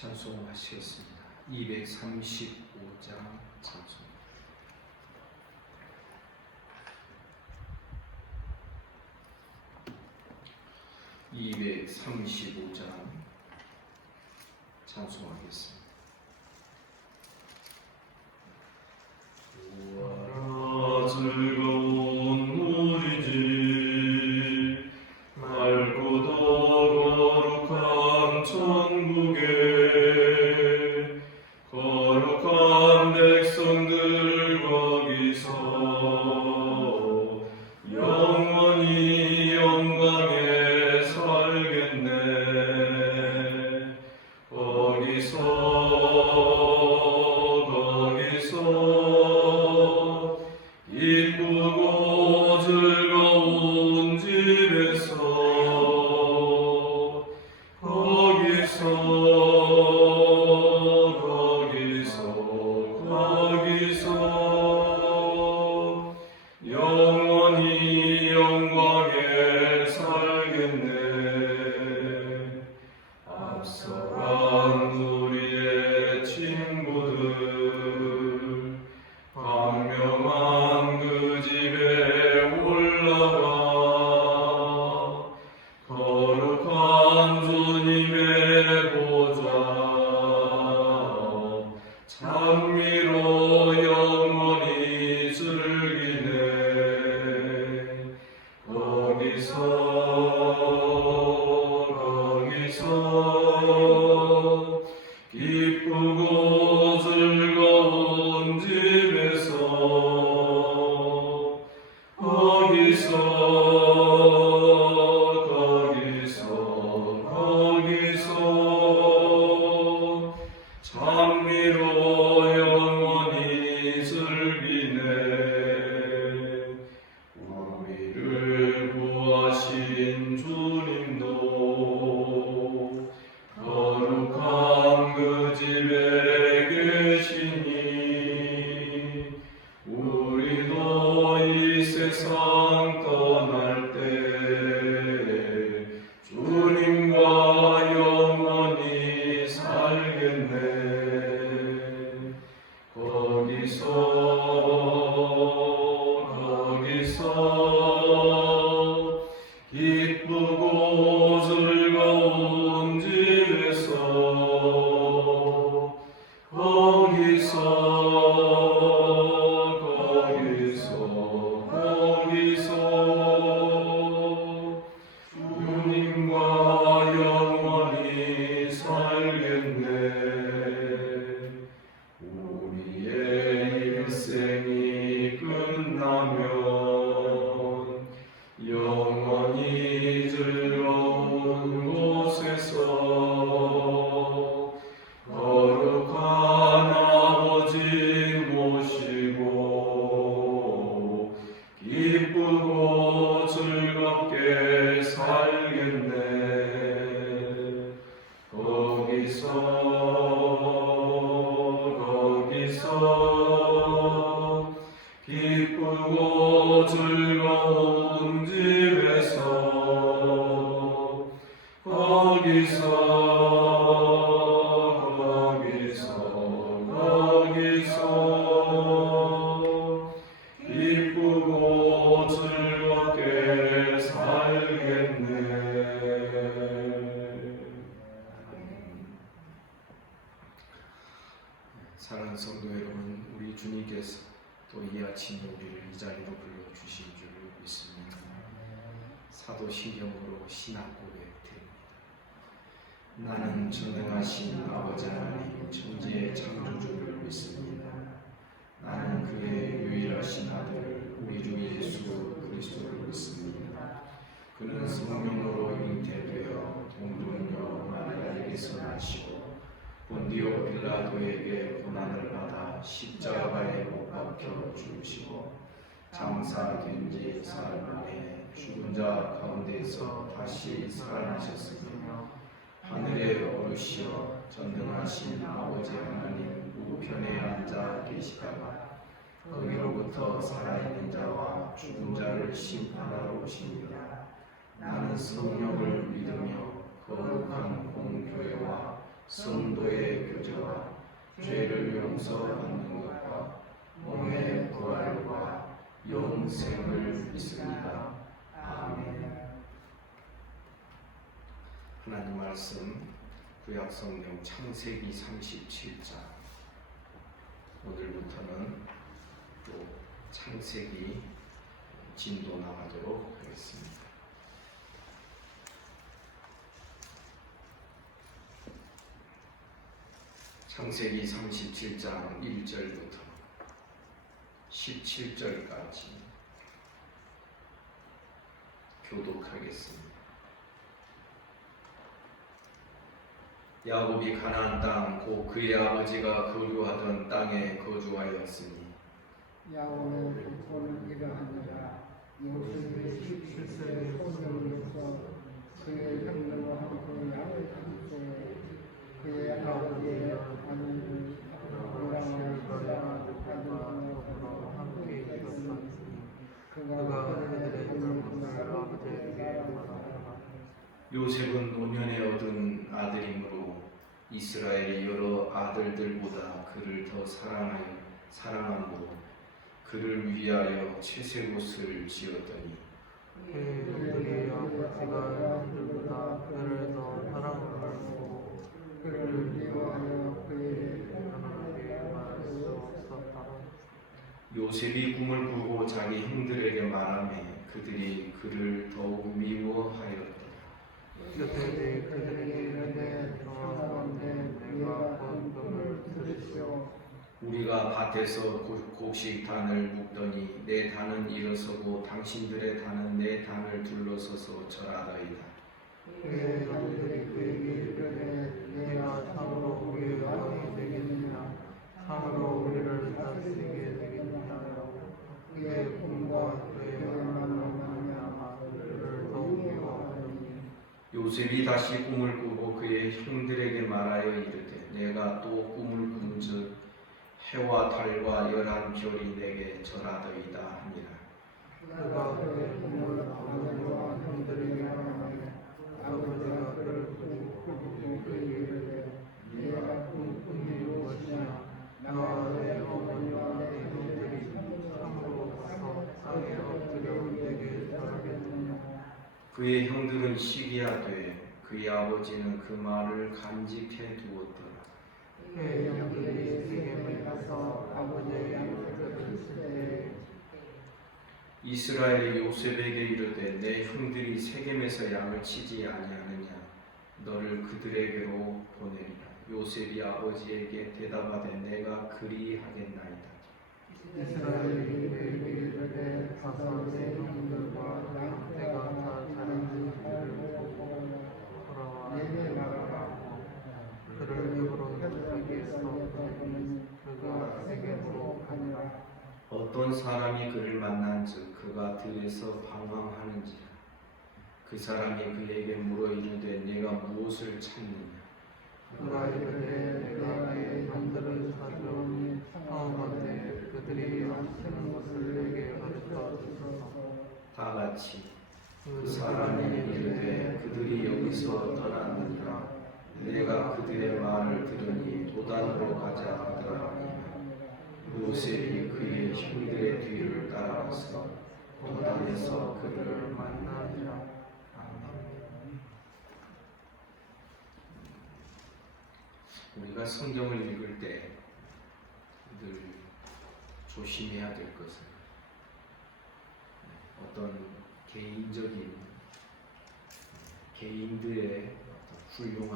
찬송하시겠습니다. 235장 찬송. 235장 찬송하겠습니다. 우와 즐거운 우리 집 맑고도 거룩한 천국에 거룩한 백성들 거기서 영원히 영광에 살겠네. 거기서 이쁘고 즐거운 집에서 영원히 영광에 살겠네. 앞서간 우리의 친구들 광명한 그 집에 올라가 거룩한 주님의 보좌 찬미로 영원히 즐기네. 거기서 기쁘고 즐거운 집에서 거기서 찬미로 영원히 즐기네. 우리를 구하신 주님도 거룩한 그 집에 계시니 우리도 이 세상 떠날 때 주님과 영원히 살겠네. 거기서 기쁘고 즐거운 집에서 주님과 영원히 살겠네. 우리의 일생이 끝나면 영원히 즐거운 곳에서 거룩한 아버지 모시고 기쁘고 즐겁게 살겠네. 거기서 기쁘고 즐거운 집에서 거기서 기쁘고 즐겁게 살겠네. 사랑하는 성도 여러분, 우리 주님께서 또 이 아침에 우리를 이 자리로 불러주신 줄 믿습니다. 사도신경으로 신앙 고백드립니다. 나는 전능하신 아버지 하나님 천지의 창조주를 믿습니다. 나는 그의 유일하신 아들 우리 주 예수 그리스도를 믿습니다. 그는 성령으로 잉태되어 동정녀 마리아에게서 나시고 본디오 빌라도에게 고난을 받아 십자가에 못 박혀 죽으시고 장사된 지 사흘 만에 죽은 자 가운데서 다시 살아나셨으며 하늘에 오르시어 전능하신 아버지 하나님 우편에 앉아 계시다가 거기로부터 살아있는 자와 죽은 자를 심판하러 오십니다. 나는 성령을 믿으며 거룩한 공교회와 성도의 교제와 죄를 용서받는 것과 몸의 부활과 영생을 믿습니다. 아멘. 하나님 말씀 구약 성경 창세기 37장. 오늘부터는 또 창세기 진도 나가도록 하겠습니다. 창세기 37장 1절부터 17절까지 교독하겠습니다. 야곱이 가나안 땅 곧 그의 아버지가 거류하던 땅에 거주하였으니 야곱의 조건은 이러하니라. 요셉이 17세에 소년으로서 그의 형들과 함께 양을 찾을 그의 아버지의 아는 아브라함을 가정하여 함께 있었으니 그가 그들의 젊은 아버지에게 말하라. 요셉은 노년에 얻은 아들이므로 이스라엘의 여러 아들들보다 그를 더 사랑함으로 그를 위하여 채색 옷을 지었더니 그의 아버지가 형들보다 그를 더 사랑하고 그를 미워하여 그에게 하나님께 말할 수 없었다. 요셉이 꿈을 꾸고 자기 형들에게 말하매 그들이 그를 더욱 미워하였더라. 요셉이 그들에게 이르되 평안한데 내가 본 꿈을 들으시오. 우리가 밭에서 곡식 단을 묶더니 내 단은 일어서고 당신들의 단은 내 단을 둘러서서 절하더이다. 그의 형들이 그에게 이르되 내가 참으로 우리의 왕이 되겠느냐 참으로 우리를 다스리게 되겠느냐. 그의 꿈과 그의 말로 말미암아 그를 더욱 미워하더니 요셉이 다시 꿈을 꾸고 그의 형들에게 말하여 이르되 내가 또 꿈을 꾼즉 해와 달과 열한 별이 내게 절하더이다 하니라. 그가 그의 꿈을 아버지와 형들에게 말하매 아버지가 그를 꾸짖고 그에게 이르되 내가 꾼 꿈이 무엇이냐. 나와 내 어머니와 내 형들이 참으로 가서 땅에 엎드려 내게 절하겠느냐. 그의 형들은 시기하되 그의 아버지는 그 말을 간직해 두었더라. 그의 형들이 세겜에 가서 아버지의 양식을 있을 때 이스라엘이 요셉에게 이르되 내 형들이 세겜에서 양을 치지 아니하느냐 너를 그들에게로 보내리라. 요셉이 아버지에게 대답하되 내가 그리하겠나이다. 이스라엘이 그에게 이르되 가서 내 형들과 양떼가 다 자는지 그를 보고 돌아와 내게 말하라. 그를 에브론에게서 보내니 그가 세겜으로 가니라. 어떤 사람이 그를 만난즉 그가 들에서 방황하는지라. 그 사람이 그에게 물어 이르되 내가 무엇을 찾느냐. 그가 이르되 내가 내 형들을 찾아오니 청하건대 그들이 양치는 것을 내게 가르쳐 주소서. 다 같이 그 사람이 이르되 그들이 여기서 떠났느니라. 내가 그들의 말을 들으니 도단으로 가자 하더라. 요셉이 그의 형들의 뒤를 따라가서 도단에서 그를 만나니라. 아멘. 우리가 성경을 읽을 때 늘 조심해야 될 것은 어떤 개인들의 어떤 훌륭함,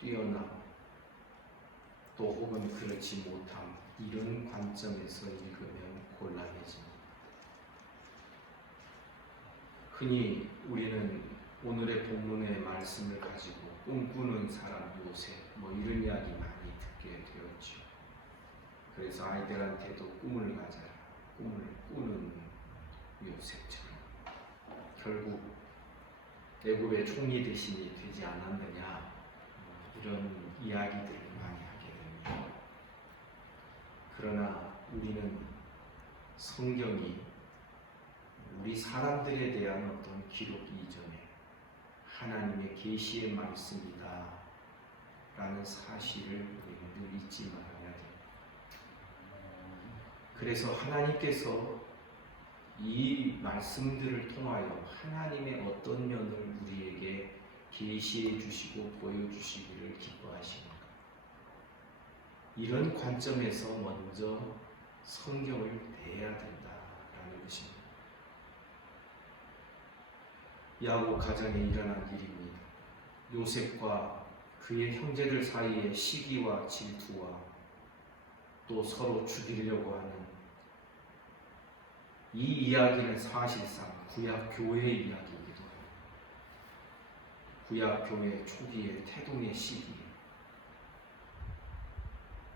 뛰어남, 또 혹은 그렇지 못함, 이런 관점에서 읽으면 곤란해집니다. 흔히 우리는 오늘의 본문의 말씀을 가지고 꿈꾸는 사람 요셉 뭐 이런 이야기 많이 듣게 되었죠. 그래서 아이들한테도 꿈을 가져라, 꿈을 꾸는 요셉처럼 결국 애굽의 총리 대신이 되지 않았느냐 이런 이야기들을 많이 하게 됩니다. 그러나 우리는 성경이 우리 사람들에 대한 어떤 기록 이전에 하나님의 계시의 말씀이다 라는 사실을 우리는 늘 잊지 말아야 됩니다. 그래서 하나님께서 이 말씀들을 통하여 하나님의 어떤 면을 우리에게 계시해 주시고 보여주시기를 기뻐하십니까? 이런 관점에서 먼저 성경을 대해야 된다라는 것입니다. 야곱 가정에 일어난 일입니다. 요셉과 그의 형제들 사이의 시기와 질투와 또 서로 죽이려고 하는 이 이야기는 사실상 구약 교회의 이야기이기도 합니다. 구약 교회 초기의 태동의 시기,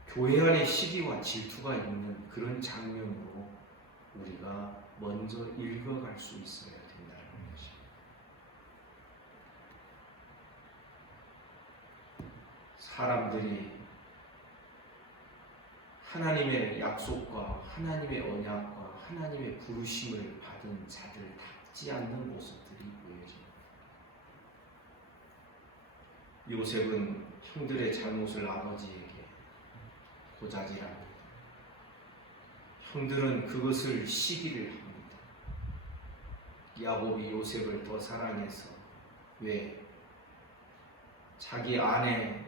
교회 안에 시기와 질투가 있는 그런 장면으로 우리가 먼저 읽어갈 수 있어야 된다는 것입니다. 사람들이 하나님의 약속과 하나님의 언약과 하나님의 부르심을 받은 자들 닿지 않는 모습들이 보여집니다. 요셉은 형들의 잘못을 아버지에게 고자질합니다. 형들은 그것을 시기를 합니다. 야곱이 요셉을 더 사랑해서 왜? 자기 아내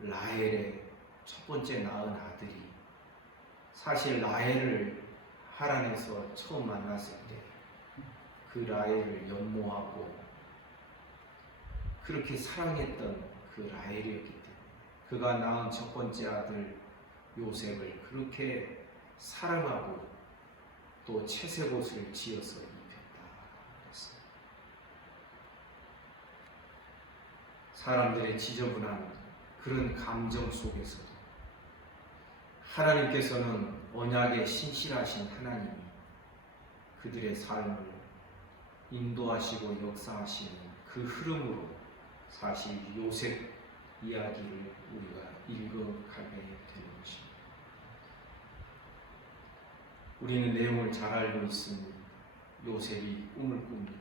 라헬의 첫 번째 낳은 아들이 사실 라헬을 하란에서 처음 만났을 때 그 라헬을 연모하고 그렇게 사랑했던 그 라헬이었기 때문에 그가 낳은 첫 번째 아들 요셉을 그렇게 사랑하고 또 채색 옷을 지어서 입혔다 했습니다. 사람들의 지저분한 그런 감정 속에서도 하나님께서는 언약에 신실하신 하나님이 그들의 삶을 인도하시고 역사하시는 그 흐름으로 사실 요셉 이야기를 우리가 읽어가게 되는 것입니다. 우리는 내용을 잘 알고 있으니 요셉이 꿈을 꿉니다.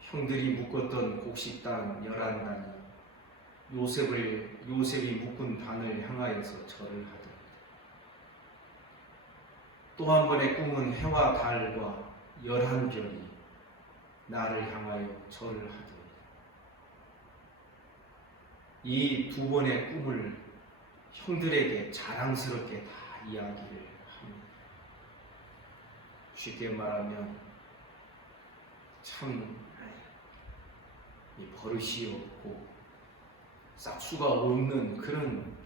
형들이 묶었던 곡식단 11단이 요셉이 묶은 단을 향하여서 절을 하더라. 또 한 번의 꿈은 해와 달과 11별이 나를 향하여 절을 하더라. 이 두 번의 꿈을 형들에게 자랑스럽게 다 이야기를 합니다. 쉽게 말하면 참 버릇이 없고 싹수가 없는 그런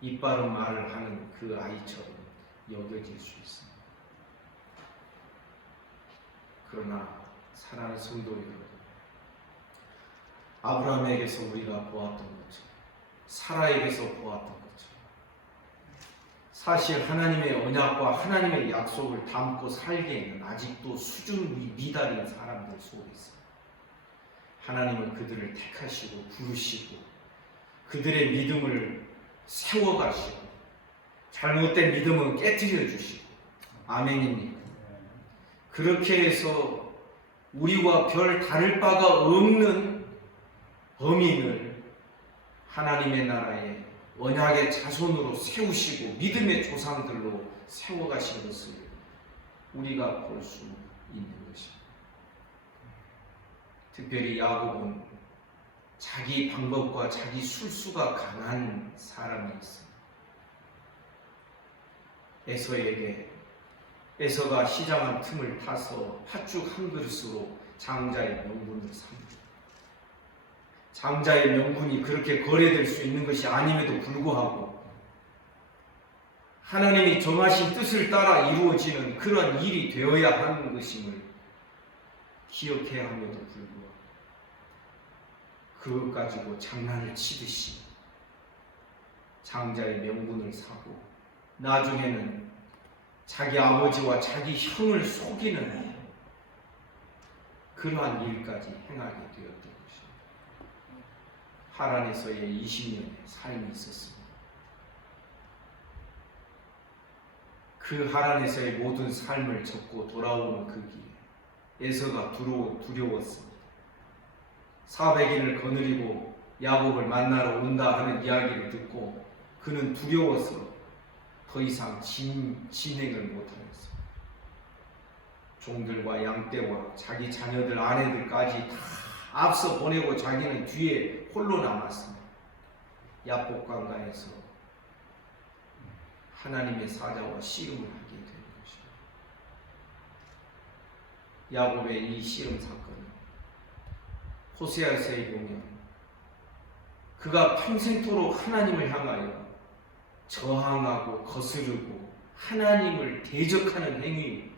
이빠른 말을 하는 그 아이처럼 여겨질 수 있습니다. 그러나 사랑하는 성도 여러분, 아브라함에게서 우리가 보았던 것처럼 사라에게서 보았던 것처럼 사실 하나님의 언약과 하나님의 약속을 담고 살기에는 아직도 수준 미달인 사람들 속에 있습니다. 하나님은 그들을 택하시고 부르시고 그들의 믿음을 세워가시고 잘못된 믿음은 깨뜨려 주시고 아멘입니까? 그렇게 해서 우리와 별 다를 바가 없는 범인을 하나님의 나라에 언약의 자손으로 세우시고 믿음의 조상들로 세워가신 것을 우리가 볼 수 있는 것입니다. 특별히 야곱은 자기 방법과 자기 술수가 강한 사람이 있습니다. 에서가 시장한 틈을 타서 팥죽 한 그릇으로 장자의 명분을 삽니다. 장자의 명분이 그렇게 거래될 수 있는 것이 아님에도 불구하고 하나님이 정하신 뜻을 따라 이루어지는 그런 일이 되어야 하는 것임을 기억해야 함에도 불구하고 그것 가지고 장난을 치듯이 장자의 명분을 사고 나중에는 자기 아버지와 자기 형을 속이는 그러한 일까지 행하게 되었던 것입니다. 하란에서의 20년의 삶이 있었습니다. 그 하란에서의 모든 삶을 접고 돌아오는 그 길에 에서가 두려웠습니다. 400인을 거느리고 야곱을 만나러 온다 하는 이야기를 듣고 그는 두려워서 더 이상 진행을 못하였어. 종들과 양떼와 자기 자녀들 아내들까지 다 앞서 보내고 자기는 뒤에 홀로 남았습니다. 야복강가에서 하나님의 사자와 씨름을 하게 된 것입니다. 야곱의 이 씨름 사건은 호세아서에 보면 그가 평생토록 하나님을 향하여 저항하고 거스르고 하나님을 대적하는 행위,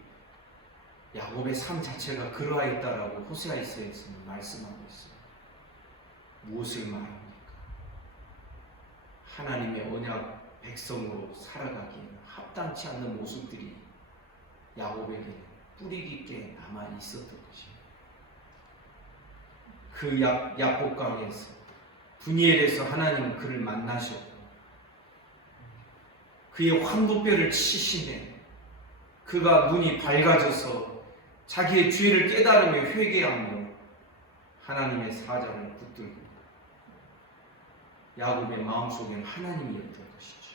야곱의 삶 자체가 그러하였다라고 호세아서에서는 말씀하고 있어요. 무엇을 말합니까? 하나님의 언약 백성으로 살아가기에는 합당치 않는 모습들이 야곱에게 뿌리 깊게 남아 있었던 것입니다. 그 야복강에서 분이엘에서 하나님은 그를 만나셨고 그의 환도뼈를 치시네 그가 눈이 밝아져서 자기의 죄를 깨달으며 회개하며 하나님의 사자를 붙들고 야곱의 마음속에는 하나님이었던 것이죠.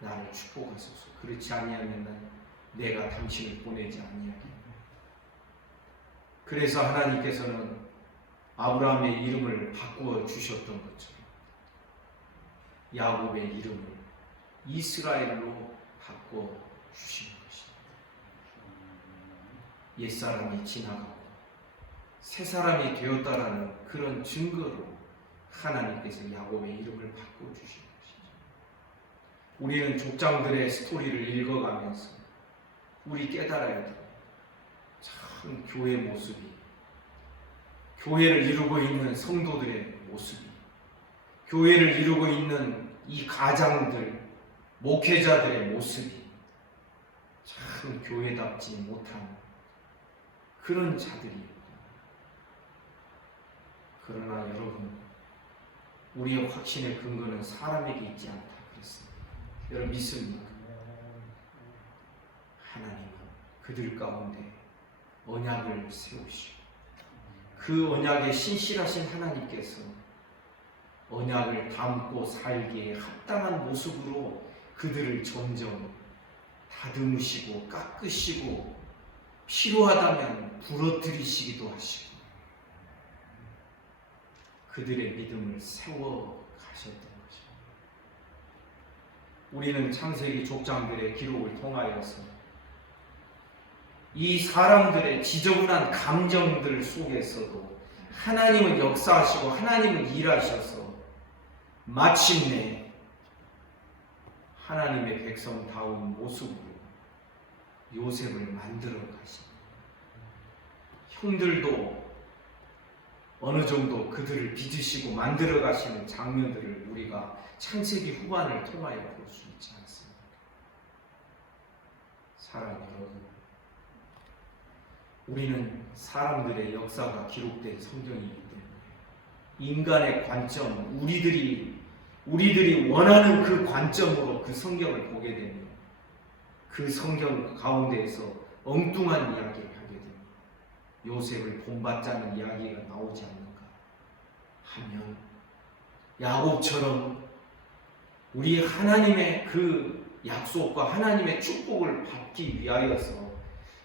나를 축복하소서. 그렇지 아니하면 내가 당신을 보내지 아니하겠다. 그래서 하나님께서는 아브라함의 이름을 바꾸어 주셨던 것처럼 야곱의 이름을 이스라엘로 바꾸어 주신 것입니다. 옛사람이 지나가고 새 사람이 되었다라는 그런 증거로 하나님께서 야곱의 이름을 바꾸어 주신 것이죠. 우리는 족장들의 스토리를 읽어가면서 우리 깨달아야 돼요. 참 교회 모습이, 교회를 이루고 있는 성도들의 모습이, 교회를 이루고 있는 이 가장들, 목회자들의 모습이 참 교회답지 못한 그런 자들이에요. 그러나 여러분, 우리의 확신의 근거는 사람에게 있지 않다 그랬습니다. 여러분 믿습니까? 하나님은 그들 가운데 언약을 세우시고 그 언약에 신실하신 하나님께서 언약을 담고 살기에 합당한 모습으로 그들을 점점 다듬으시고 깎으시고 필요하다면 부러뜨리시기도 하시고 그들의 믿음을 세워 가셨던 것입니다. 우리는 창세기 족장들의 기록을 통하여서 이 사람들의 지저분한 감정들 속에서도 하나님은 역사하시고 하나님은 일하셔서 마침내 하나님의 백성다운 모습으로 요셉을 만들어 가십니다. 형들도 어느 정도 그들을 빚으시고 만들어 가시는 장면들을 우리가 창세기 후반을 통하여 볼 수 있지 않습니까? 사랑하는 여러분, 우리는 사람들의 역사가 기록된 성경이기 때문에 인간의 관점, 우리들이 원하는 그 관점으로 그 성경을 보게 되면 그 성경 가운데에서 엉뚱한 이야기를 하게 됩니다. 요셉을 본받자는 이야기가 나오지 않는가 하면 야곱처럼 우리 하나님의 그 약속과 하나님의 축복을 받기 위하여서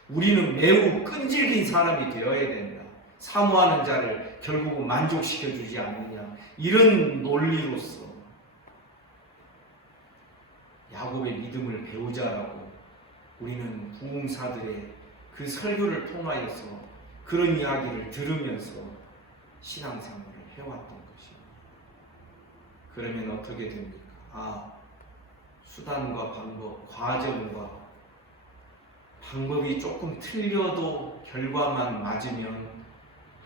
우리는 매우 끈질긴 사람이 되어야 된다. 사모하는 자를 결국은 만족시켜주지 않느냐. 이런 논리로서 야곱의 믿음을 배우자라고 우리는 부흥사들의 그 설교를 통하여서 그런 이야기를 들으면서 신앙생활을 해왔던 것입니다. 그러면 어떻게 됩니까? 수단과 방법, 과정과 방법이 조금 틀려도 결과만 맞으면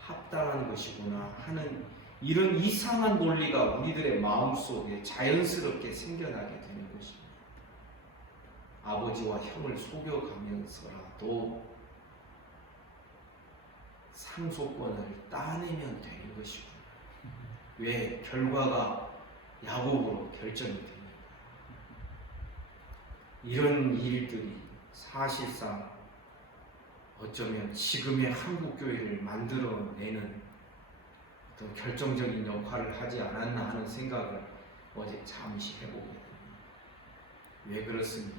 합당한 것이구나 하는 이런 이상한 논리가 우리들의 마음속에 자연스럽게 생겨나게 되는 것입니다. 아버지와 형을 속여가면서라도 상속권을 따내면 되는 것이구나. 왜? 결과가 야곱으로 결정이 됩니다. 이런 일들이 사실상 어쩌면 지금의 한국교회를 만들어내는 어떤 결정적인 역할을 하지 않았나 하는 생각을 어제 잠시 해보게 됩니다. 왜 그렇습니까?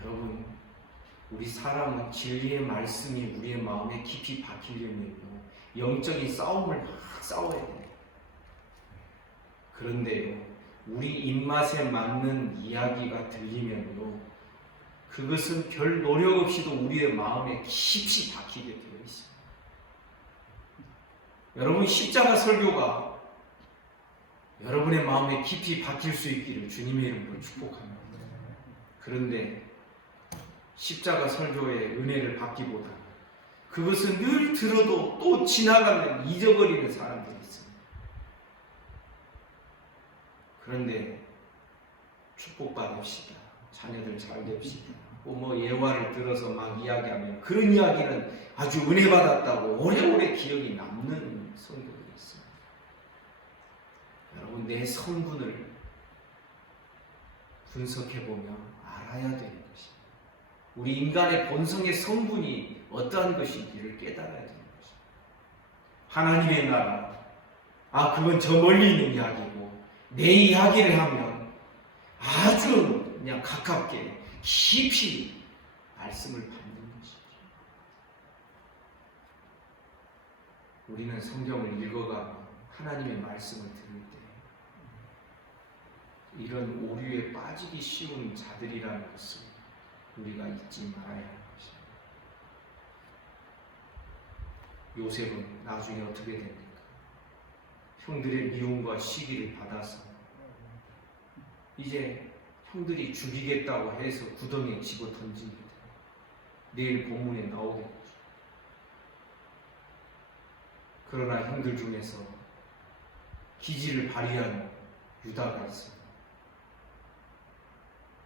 여러분, 우리 사람은 진리의 말씀이 우리의 마음에 깊이 박히려면요, 영적인 싸움을 막 싸워야 돼요. 그런데요, 우리 입맛에 맞는 이야기가 들리면요, 그것은 별 노력 없이도 우리의 마음에 깊이 박히게 되어 있습니다. 여러분, 십자가 설교가 여러분의 마음에 깊이 박힐 수 있기를 주님의 이름으로 축복합니다. 그런데 십자가 설교의 은혜를 받기보다 그것은 늘 들어도 또 지나가면 잊어버리는 사람들이 있습니다. 그런데 축복받읍시다. 자녀들 잘 됩시다. 뭐 예화를 들어서 막 이야기하면 그런 이야기는 아주 은혜 받았다고 오래오래 기억이 남는 성도들이 있어요. 여러분, 내 성분을 분석해보면 알아야 되는 것입니다. 우리 인간의 본성의 성분이 어떠한 것인지를 깨달아야 되는 것입니다. 하나님의 나라, 그건 저 멀리 있는 이야기고, 내 이야기를 하면 아주 그냥 가깝게 깊이 말씀을 받는 것이죠. 우리는 성경을 읽어가며 하나님의 말씀을 들을 때 이런 오류에 빠지기 쉬운 자들이라는 것을 우리가 잊지 말아야 하는 것입니다. 요셉은 나중에 어떻게 됩니까? 형들의 미움과 시기를 받아서 이제 형들이 죽이겠다고 해서 구덩이에 집어 던집니다. 내일 본문에 나오겠죠. 그러나 형들 중에서 기지를 발휘한 유다가 있습니다.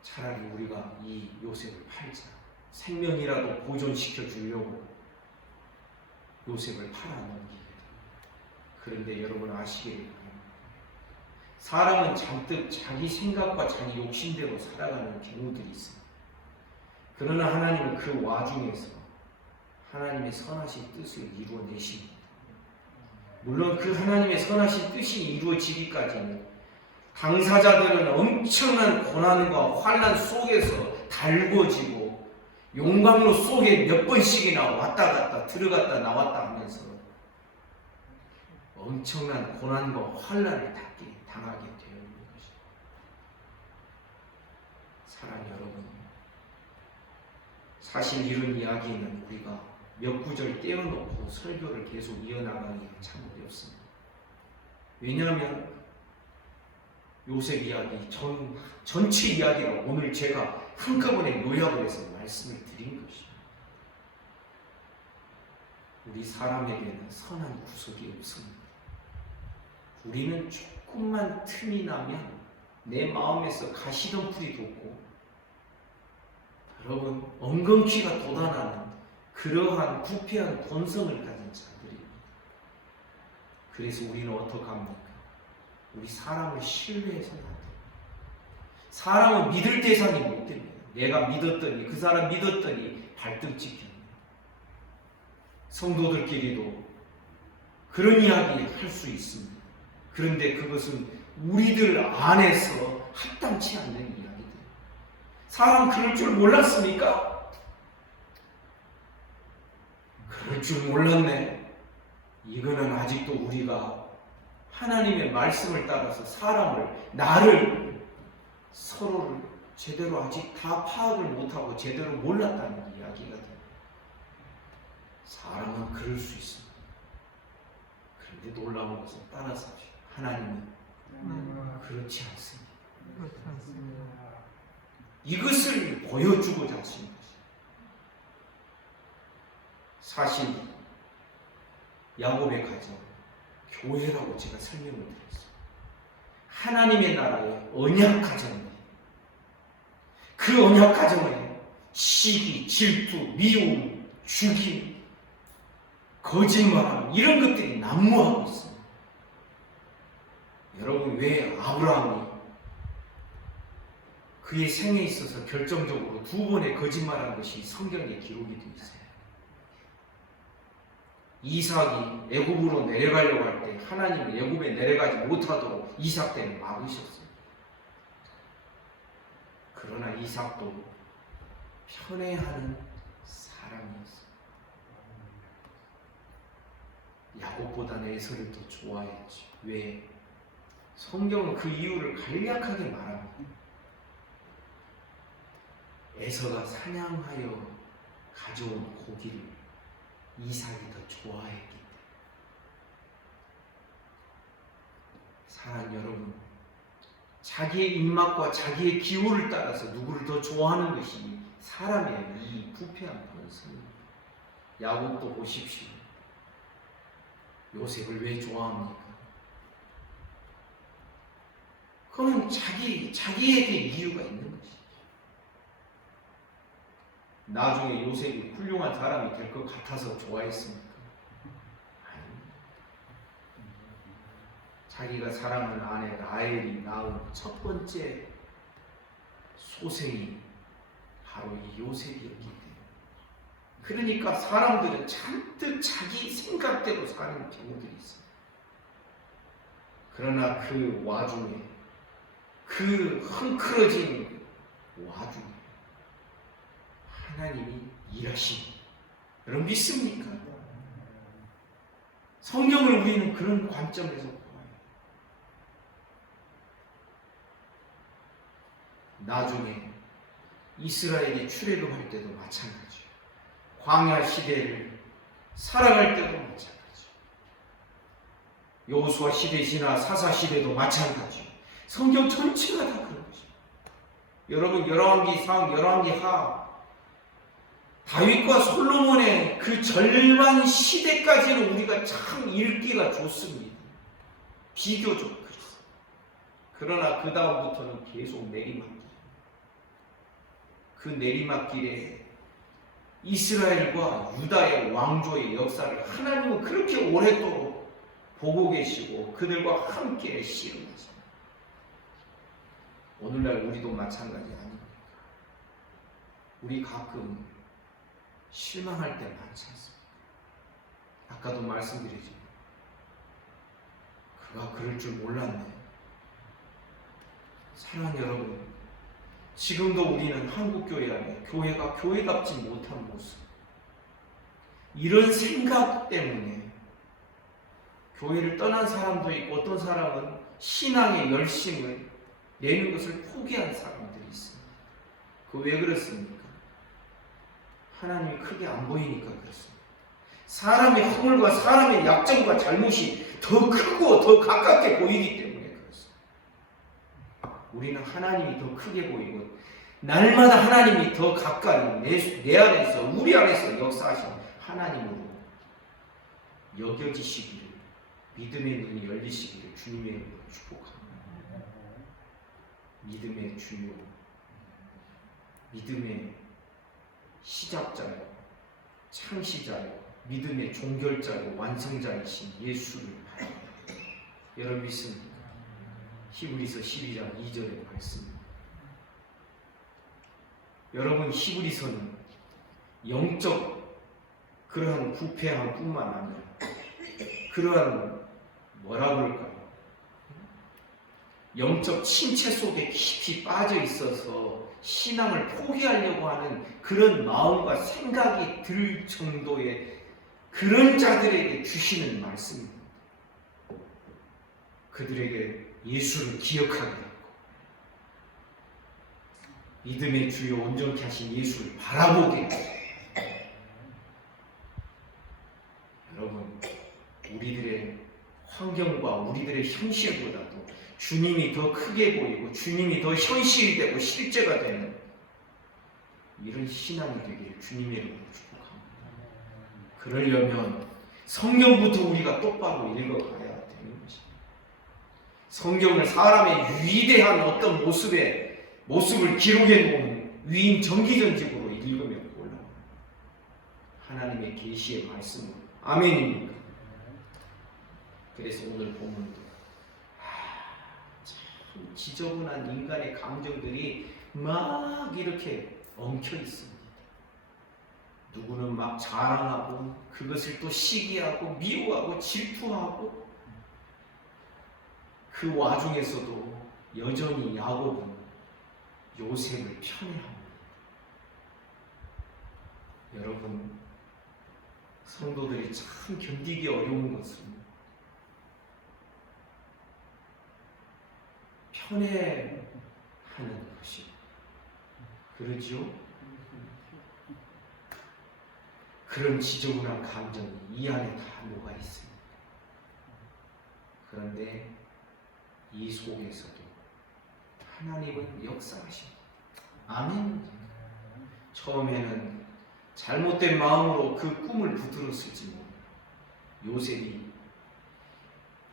차라리 우리가 이 요셉을 팔자. 생명이라도 보존시켜 주려고 요셉을 팔아넘기게 됩니다. 그런데 여러분 아시기를 바랍니다. 사람은 잔뜩 자기 생각과 자기 욕심대로 살아가는 경우들이 있습니다. 그러나 하나님은 그 와중에서 하나님의 선하신 뜻을 이루어내십니다. 물론 그 하나님의 선하신 뜻이 이루어지기까지는 당사자들은 엄청난 고난과 환난 속에서 달궈지고 용광로 속에 몇 번씩이나 왔다 갔다 들어갔다 나왔다 하면서 엄청난 고난과 환난을 당하게 되어 있는 것입니다. 사랑하는 여러분, 사실 이런 이야기는 우리가 몇 구절 떼어놓고 설교를 계속 이어나가기가 참 어렵습니다. 왜냐하면 요셉 이야기 전체 이야기를 오늘 제가 한꺼번에 요약을 해서 말씀을 드린 것입니다. 우리 사람에게는 선한 구석이 없습니다. 우리는 조금만 틈이 나면 내 마음에서 가시덤불이 돋고 여러분 엉겅퀴가 돋아나는 그러한 부패한 본성을 가진 자들입니다. 그래서 우리는 어떻게 합니까? 우리 사람을 신뢰해서는 안 됩니다. 사람은 믿을 대상이 못 됩니다. 내가 믿었더니 그 사람 믿었더니 발등 찍힙니다. 성도들끼리도 그런 이야기 할 수 있습니다. 그런데 그것은 우리들 안에서 합당치 않는 이야기들. 사람 그럴 줄 몰랐습니까? 그럴 줄 몰랐네. 이거는 아직도 우리가 하나님의 말씀을 따라서 나를 서로를 제대로 아직 다 파악을 못하고 제대로 몰랐다는 이야기가 됩니다. 사람은 그럴 수 있습니다. 그런데 놀라운 것은 따라서 하나님은 그렇지 않습니다. 이것을 보여주고자 하시는 것입니다. 사실 야곱의 가정, 교회라고 제가 설명을 드렸어요. 하나님의 나라의 언약 가정입니다. 그 언약 가정에 시기, 질투, 미움, 죽임, 거짓말 이런 것들이 난무하고 있습니다. 여러분 왜 아브라함이 그의 생에 있어서 결정적으로 2번의 거짓말한 것이 성경에 기록이 되어 있어요. 이삭이 애굽으로 내려가려고 할 때 하나님이 애굽에 내려가지 못하도록 이삭 때문에 막으셨어요. 그러나 이삭도 편애하는 사람이었어요. 야곱보다는 에서를 더 좋아했죠. 왜? 성경은 그 이유를 간략하게 말합니다. 에서가 사냥하여 가져온 고기를 이삭이 더 좋아했기 때문에. 사랑 여러분, 자기의 입맛과 자기의 기호를 따라서 누구를 더 좋아하는 것이 사람의 이 부패한 본성입니다. 야곱도 보십시오. 요셉을 왜 좋아합니까? 그는 자기에게 이유가 있는 것이죠. 나중에 요셉이 훌륭한 사람이 될 것 같아서 좋아했습니까? 아닙니다. 자기가 사랑하는 아내 라헬이 낳은 첫 번째 소생이 바로 이 요셉이었기 때문에. 그러니까 사람들은 잔뜩 자기 생각대로 사는 경우들이 있어요. 그러나 그 와중에, 그 헝클어진 와중에 하나님이 일하시니 여러분 믿습니까? 성경을 우리는 그런 관점에서 보아요. 나중에 이스라엘이 출애굽할 때도 마찬가지예요. 광야 시대를 살아갈 때도 마찬가지예요. 여호수아 시대 지나 사사 시대도 마찬가지예요. 성경 전체가 다 그런 거죠. 여러분 열왕기상, 열왕기하, 다윗과 솔로몬의 그 절반 시대까지는 우리가 참 읽기가 좋습니다. 비교적 그렇습니다. 그러나 그 다음부터는 계속 내리막길. 그 내리막길에 이스라엘과 유다의 왕조의 역사를 하나님은 그렇게 오랫도록 보고 계시고 그들과 함께 씨름하십니다. 오늘날 우리도 마찬가지 아닙니까? 우리 가끔 실망할 때 많지 않습니까? 아까도 말씀드리지만 그가 그럴 줄 몰랐네. 사랑하는 여러분, 지금도 우리는 한국교회 안에 교회가 교회답지 못한 모습, 이런 생각 때문에 교회를 떠난 사람도 있고 어떤 사람은 신앙의 열심을 내는 것을 포기한 사람들이 있습니다. 그 왜 그렇습니까? 하나님이 크게 안 보이니까 그렇습니다. 사람의 허물과 사람의 약점과 잘못이 더 크고 더 가깝게 보이기 때문에 그렇습니다. 우리는 하나님이 더 크게 보이고 날마다 하나님이 더 가까이 내 안에서 우리 안에서 역사하신 하나님으로 여겨지시기를, 믿음의 눈이 열리시기를 주님의 이름으로 축복합니다. 믿음의 주요, 믿음의 시작자요, 창시자요, 믿음의 종결자요, 완성자이신 예수를 바랍니다. 여러분 믿습니까? 히브리서 12장 2절의 말씀입니다. 여러분 히브리서는 영적 그러한 부패함 뿐만 아니라 그러한 뭐라 그럴까요? 영적 침체 속에 깊이 빠져 있어서 신앙을 포기하려고 하는 그런 마음과 생각이 들 정도의 그런 자들에게 주시는 말씀입니다. 그들에게 예수를 기억하게 하고 믿음의 주요 온전케 하신 예수를 바라보게 하고. 여러분, 우리들의 환경과 우리들의 현실보다도 주님이 더 크게 보이고 주님이 더 현실이 되고 실제가 되는 이런 신앙이 되기를 주님의 이름으로 축복합니다. 그러려면 성경부터 우리가 똑바로 읽어가야 되는 것입니다. 성경을 사람의 위대한 어떤 모습을 기록해 놓은 위인 정기전집으로 읽으면 올라옵니다. 하나님의 계시의 말씀으로. 아멘입니까? 그래서 오늘 본문도 참 지저분한 인간의 감정들이 막 이렇게 엉켜 있습니다. 누구는 막 자랑하고 그것을 또 시기하고 미워하고 질투하고 그 와중에서도 여전히 야곱은 요셉을 편애합니다. 여러분, 성도들이 참 견디기 어려운 것은 편애하는 것이 그러지요? 그런 지저분한 감정이 이 안에 다 녹아 있습니다. 그런데 이 속에서도 하나님은 역사하십니다. 아멘. 처음에는 잘못된 마음으로 그 꿈을 붙들었을지 모릅니다. 요셉이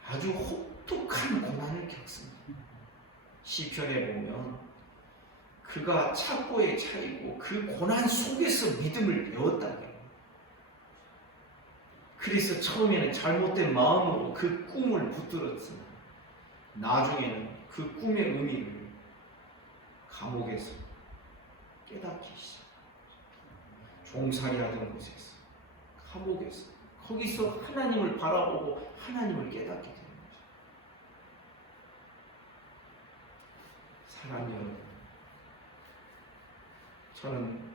아주 혹독한 고난을 겪습니다. 시편에 보면 그가 착고에 차이고 그 고난 속에서 믿음을 배웠다고 해요. 그래서 처음에는 잘못된 마음으로 그 꿈을 붙들었으나 나중에는 그 꿈의 의미를 감옥에서 깨닫기 시작. 종살이하던 곳에서, 감옥에서, 거기서 하나님을 바라보고 하나님을 깨닫게 되는 거죠. 사랑하는 여러분, 저는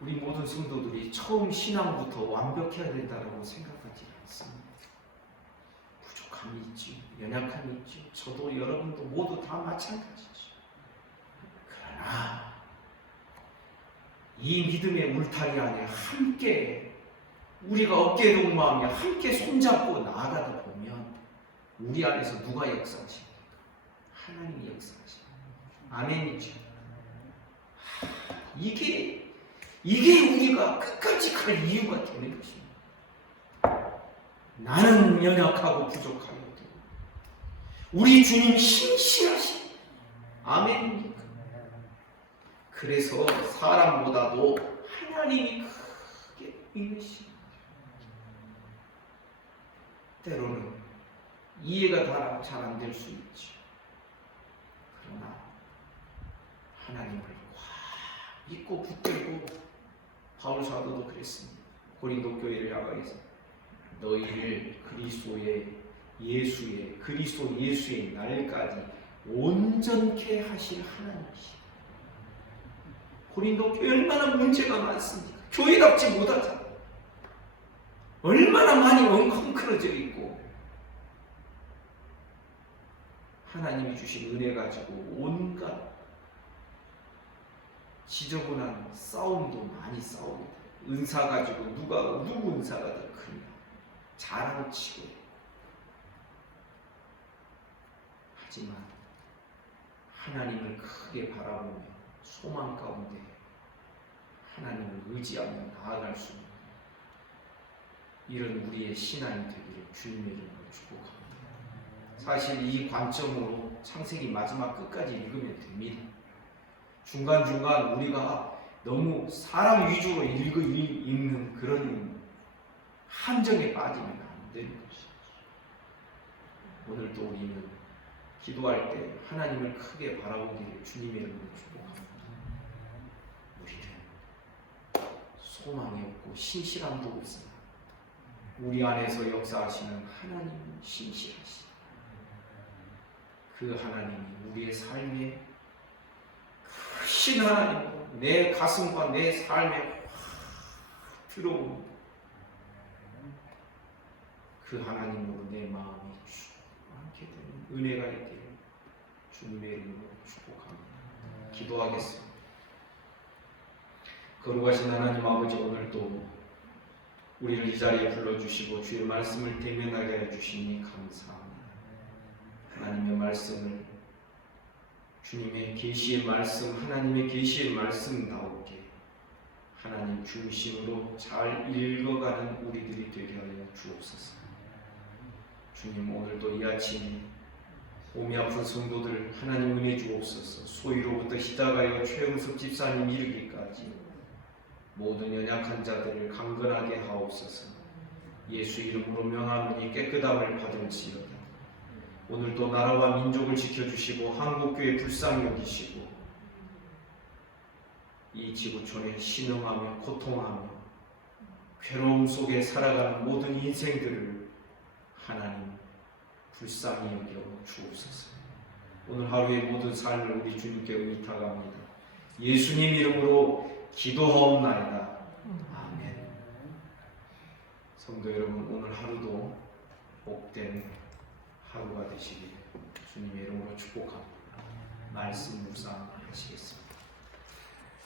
우리 모든 성도들이 처음 신앙부터 완벽해야 된다고 생각하지 않습니다. 부족함이 있지, 연약함이 있지. 저도 여러분도 모두 다 마찬가지죠. 그러나 이 믿음의 울타리 안에 함께 우리가 어깨 동무하며 함께 손잡고 나아가다 보면 우리 안에서 누가 역사하십니까? 하나님이 역사하십니다. 아멘이죠. 이게 우리가 끝까지 갈 이유가 되는 것입니다. 나는 연약하고 부족하여도 우리 주님 신실하시. 아멘입니까? 그래서 사람보다도 하나님이 크게 믿으십니다. 때로는 이해가 잘 안 될 수 있죠. 그러나 하나님을 꽉 믿고 붙들고 바울 사도도 그랬습니다. 고린도 교회를 향하여서 너희를 그리스도 예수의 날까지 온전케 하실 하나님이시다. 고린도 교회 얼마나 문제가 많습니까? 교회답지 못하잖아요. 얼마나 많이 엉뚱해져 있고 하나님이 주신 은혜 가지고 온갖 지저분한 싸움도 많이 싸웁니다. 은사 가지고 누구 은사가 더 크냐 자랑치고. 하지만 하나님을 크게 바라보며 소망 가운데 하나님을 의지하며 나아갈 수 있는 이런 우리의 신앙이 되기를 주님의 이름으로 축복합니다. 사실 이 관점으로 창세기 마지막 끝까지 읽으면 됩니다. 중간중간 우리가 너무 사람 위주로 읽는 그런 함정에 빠지면 안 되는 것이죠. 오늘도 우리는 기도할 때 하나님을 크게 바라보기를 주님의 이름으로 축복합니다. 우리는 소망이 없고 신실함도 없으나 우리 안에서 역사하시는 하나님은 신실하시다. 그 하나님이 우리의 삶에 크신 하나님으로 내 가슴과 내 삶에 확 들어옵니다. 그 하나님으로 내 마음이 충만하게 되는 은혜가 있기를 주님의 이름으로 축복합니다. 기도하겠습니다. 거룩하신 하나님 아버지, 오늘도 우리를 이 자리에 불러주시고 주의 말씀을 대면하게 해주시니 감사합니다. 하나님의 말씀을 주님의 계시의 말씀, 하나님의 계시의 말씀다우게 하나님 중심으로 잘 읽어가는 우리들이 되게 하여 주옵소서. 주님, 오늘도 이 아침에 몸이 아픈 성도들 하나님 은혜 주옵소서. 소위로부터 시작하여 최은섭 집사님 이르기까지 모든 연약한 자들을 강건하게 하옵소서. 예수 이름으로 명하노니 깨끗함을 받을지어다. 오늘도 나라와 민족을 지켜주시고 한국교회 불쌍히 여기시고 이 지구촌에 신음하며 고통하며 괴로움 속에 살아가는 모든 인생들을 하나님 불쌍히 여겨 주옵소서. 오늘 하루의 모든 삶을 우리 주님께 의탁합니다. 예수님 이름으로 기도하옵나이다. 아멘. 성도 여러분, 오늘 하루도 복된 하루가 되시길 주님의 이름으로 축복합니다. 말씀 묵상하시겠습니다.